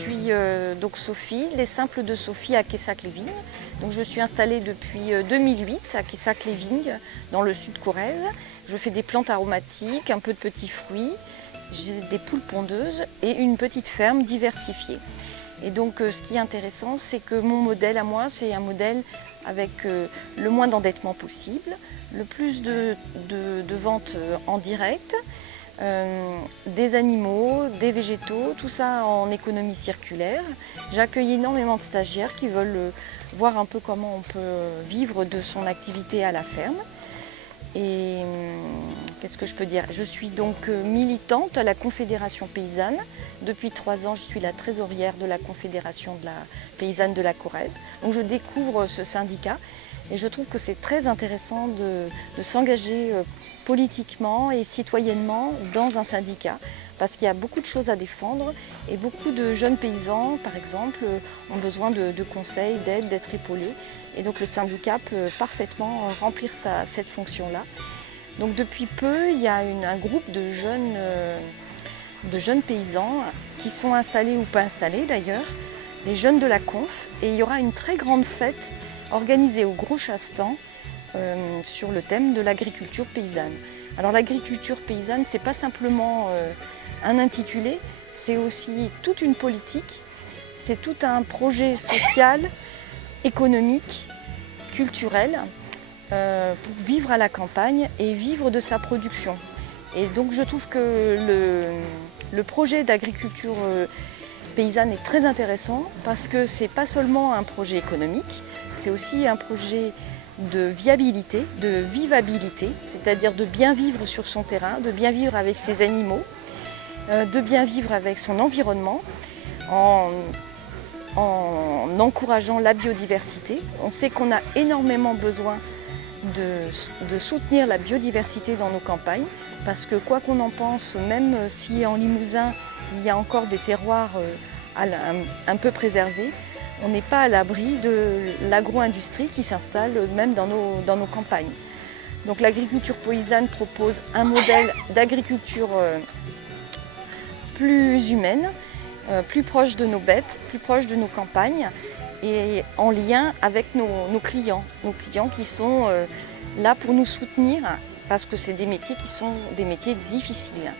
suis donc Sophie, les simples de Sophie à Quessac-les-Vignes. Donc je suis installée depuis 2008 à Quessac-les-Vignes, dans le sud Corrèze. Je fais des plantes aromatiques, un peu de petits fruits, j'ai des poules pondeuses et une petite ferme diversifiée. Et donc ce qui est intéressant, c'est que mon modèle à moi, c'est un modèle avec le moins d'endettement possible, le plus de ventes en direct, des animaux, des végétaux, tout ça en économie circulaire. J'accueille énormément de stagiaires qui veulent voir un peu comment on peut vivre de son activité à la ferme. Et qu'est-ce que je peux dire? Je suis donc militante à la Confédération paysanne. Depuis 3 ans, je suis la trésorière de la Confédération de la paysanne de la Corrèze. Donc je découvre ce syndicat et je trouve que c'est très intéressant de s'engager politiquement et citoyennement dans un syndicat parce qu'il y a beaucoup de choses à défendre et beaucoup de jeunes paysans, par exemple, ont besoin de conseils, d'aide, d'être épaulés. Et donc le syndicat peut parfaitement remplir cette fonction-là. Donc depuis peu, il y a un groupe de jeunes paysans qui sont installés ou pas installés d'ailleurs, des jeunes de la Conf. Et il y aura une très grande fête organisée au Gros Chastan sur le thème de l'agriculture paysanne. Alors l'agriculture paysanne, c'est pas simplement un intitulé, c'est aussi toute une politique, c'est tout un projet social, économique, culturel, pour vivre à la campagne et vivre de sa production. Et donc je trouve que le projet d'agriculture paysanne est très intéressant parce que c'est pas seulement un projet économique, c'est aussi un projet de viabilité, de vivabilité, c'est-à-dire de bien vivre sur son terrain, de bien vivre avec ses animaux, de bien vivre avec son environnement, en encourageant la biodiversité. On sait qu'on a énormément besoin de soutenir la biodiversité dans nos campagnes, parce que quoi qu'on en pense, même si en Limousin il y a encore des terroirs un peu préservés, on n'est pas à l'abri de l'agro-industrie qui s'installe même dans nos campagnes. Donc l'agriculture paysanne propose un modèle d'agriculture plus humaine, plus proche de nos bêtes, plus proche de nos campagnes et en lien avec nos clients qui sont là pour nous soutenir parce que c'est des métiers qui sont des métiers difficiles.